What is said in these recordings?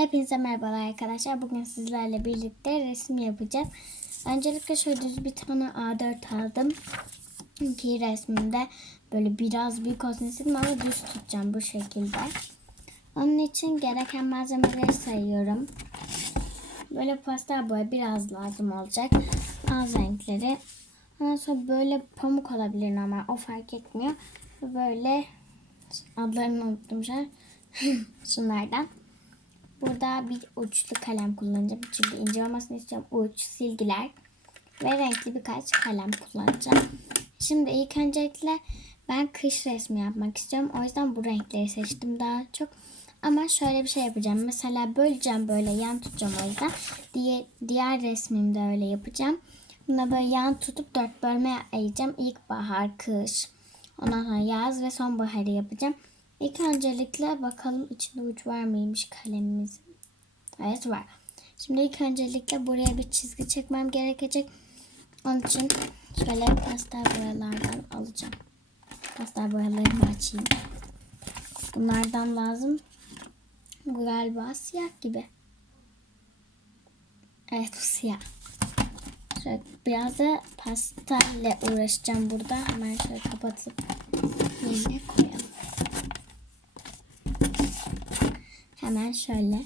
Hepinize merhabalar arkadaşlar. Bugün sizlerle birlikte resim yapacağız. Öncelikle şöyle düz bir tane A4 aldım. Ki resmimde böyle biraz büyük olsun istedim ama düz tutacağım bu şekilde. Onun için gereken malzemeleri sayıyorum. Böyle pastel boya biraz lazım olacak. Az renkleri. Ondan sonra böyle pamuk olabilir ama o fark etmiyor. Böyle adlarını unuttum şu an. Şunlardan. Burada bir uçlu kalem kullanacağım. Çünkü ince olmasını istiyorum. Uç, silgiler ve renkli birkaç kalem kullanacağım. Şimdi ilk öncelikle ben kış resmi yapmak istiyorum. O yüzden bu renkleri seçtim daha çok. Ama şöyle bir şey yapacağım. Mesela böleceğim böyle yan tutacağım o yüzden. Diğer, diğer resmimde öyle yapacağım. Buna böyle yan tutup dört bölmeye ayıracağım. İlkbahar, kış, ondan sonra yaz ve sonbaharı yapacağım. İlk öncelikle bakalım içinde uç var mıymış kalemimizin. Evet var. Şimdi ilk öncelikle buraya bir çizgi çekmem gerekecek. Onun için şöyle pastel boyalardan alacağım. Pastel boyalarımı açayım. Bunlardan lazım. Bu galiba siyah gibi. Evet bu siyah. Şöyle biraz da pastelle uğraşacağım burada. Hemen şöyle kapatıp yerine koyalım. Hemen şöyle.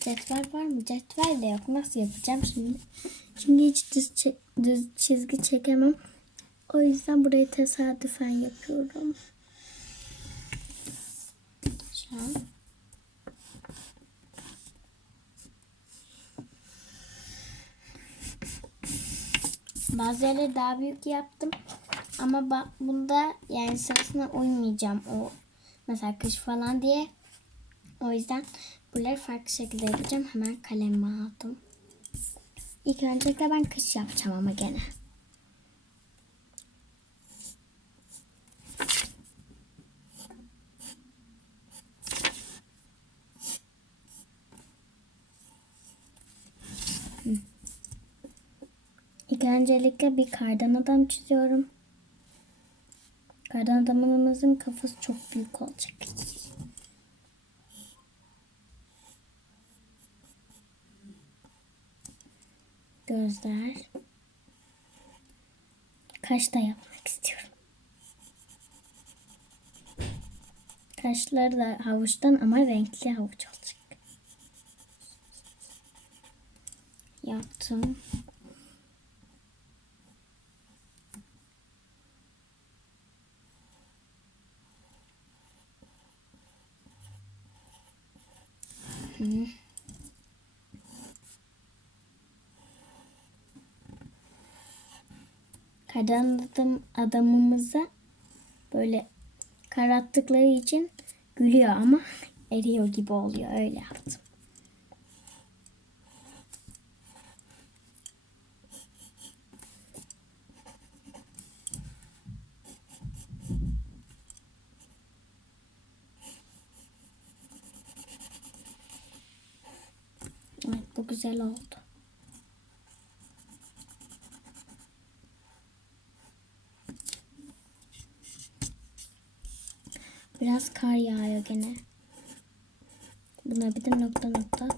Cetvel var mı? Cetvel de yok. Nasıl yapacağım şimdi? Çünkü hiç düz, düz çizgi çekemem. O yüzden burayı tesadüfen yapıyorum. Şu an. Bazı yerleri daha büyük yaptım. Ama ba- bunda yani sırasına uymayacağım. O mesela kış falan diye. O yüzden buraları farklı şekilde yapacağım. Hemen kalemimi aldım. İlk öncelikle ben kış yapacağım ama gene. İlk öncelikle bir kardan adam çiziyorum. Kardan adamımızın kafası çok büyük olacak. Gözler. Kaş da yapmak istiyorum. Kaşları da havuçtan ama renkli havuç olacak. Yaptım. Hı. Kardan adam, adamımıza böyle kararttıkları için gülüyor ama eriyor gibi oluyor. Öyle yaptım. Evet bu güzel oldu. Biraz kar yağıyor gene. Buna bir de nokta nokta.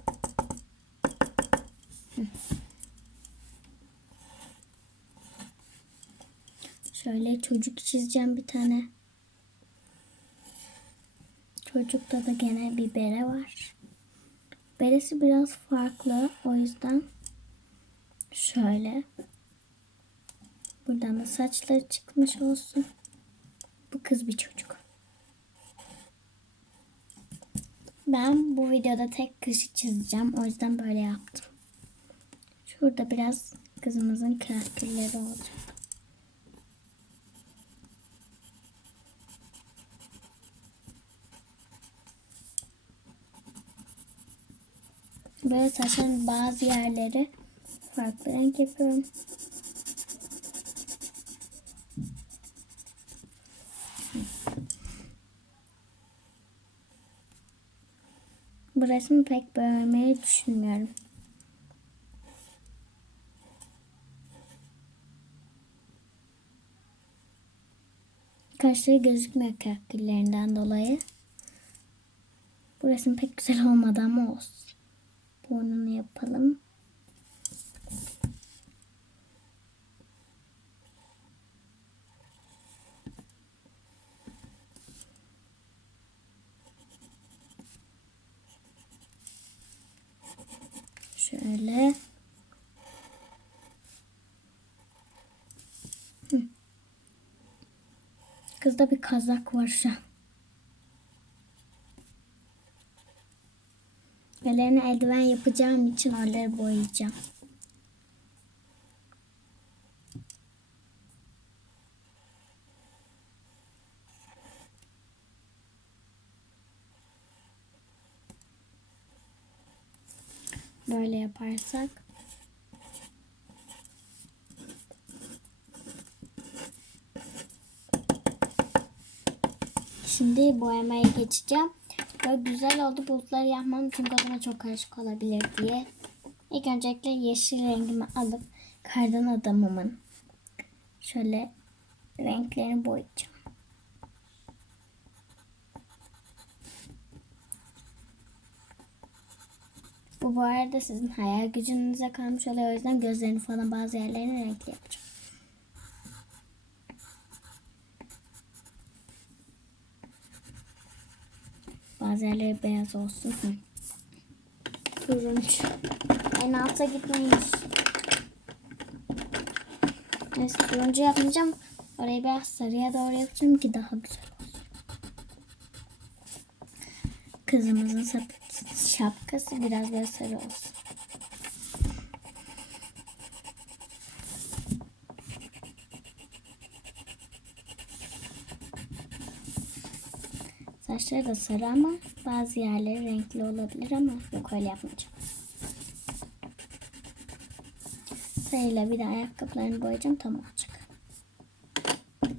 Şöyle çocuk çizeceğim bir tane. Çocukta da gene bir bere var. Beresi biraz farklı. O yüzden şöyle. Buradan da saçları çıkmış olsun. Bu kız bir çocuk. Ben bu videoda tek kışı çizeceğim. O yüzden böyle yaptım. Şurada biraz kızımızın karakterleri olacak. Böyle saçların bazı yerleri farklı renk yapıyorum. Bu resmi pek beğenmeyi düşünmüyorum. Kaşları gözükmüyor karakterlerinden dolayı. Bu resim pek güzel olmadı ama olsun. Burnunu yapalım. Şöyle. Kızda bir kazak var şu an. Ellerine eldiven yapacağım için oraları boyayacağım. Böyle yaparsak Şimdi boyamaya geçeceğim. Böyle güzel oldu bulutları yapmam çünkü o zaman çok karışık olabilir diye. İlk öncelikle yeşil rengimi alıp kardan adamımın şöyle renklerini boyayacağım. Bu bu arada sizin hayal gücünüze kalmış oluyor. O yüzden gözlerini falan bazı yerlerini renkli yapacağım. Bazı yerleri beyaz olsun. Hı. Turuncu. En alta gitmemiş. Neyse turuncu yapmayacağım. Orayı biraz sarıya doğru yapacağım ki daha güzel olsun. Kızımızın şapkası biraz böyle sarı olsun. Saçları da sarı ama bazı yerleri renkli olabilir ama yok öyle yapmayacağım. Sarıyla bir de ayakkabılarını boyayacağım tam olacak.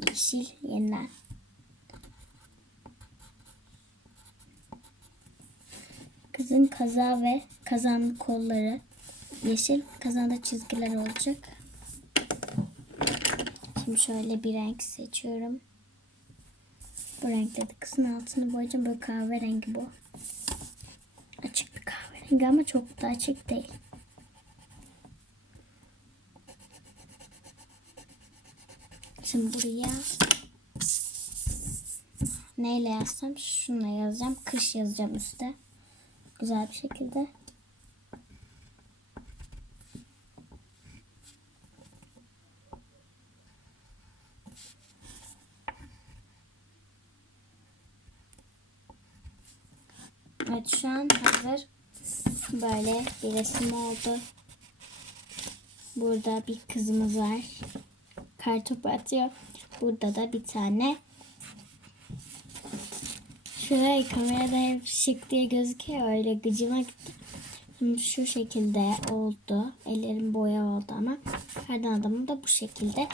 Yeşil yeniden. Kızın kaza ve kazanın kolları yeşil. Kazanda çizgiler olacak. Şimdi şöyle bir renk seçiyorum. Bu renkte de kızın altını boyayacağım. Böyle kahverengi bu. Açık bir kahverengi ama çok da açık değil. Şimdi buraya neyle yazsam? Şununla yazacağım. Kış yazacağım üstte. Güzel bir şekilde. Evet şu an hazır. Böyle bir resim oldu. Burada bir kızımız var. Kartopu atıyor. Burada da bir tane. Şuraya kamerada hep şık diye gözüküyor. Öyle gıcıma. Şimdi şu şekilde oldu. Ellerim boya oldu ama kardan adamım da bu şekilde.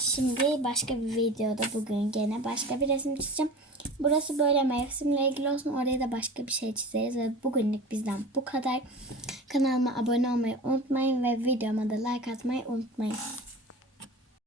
Şimdi başka bir videoda bugün gene başka bir resim çizeceğim. Burası böyle mevsimle ilgili olsun. Oraya da başka bir şey çizeriz. Ve bugünlük bizden bu kadar. Kanalıma abone olmayı unutmayın. Ve videoma da like atmayı unutmayın.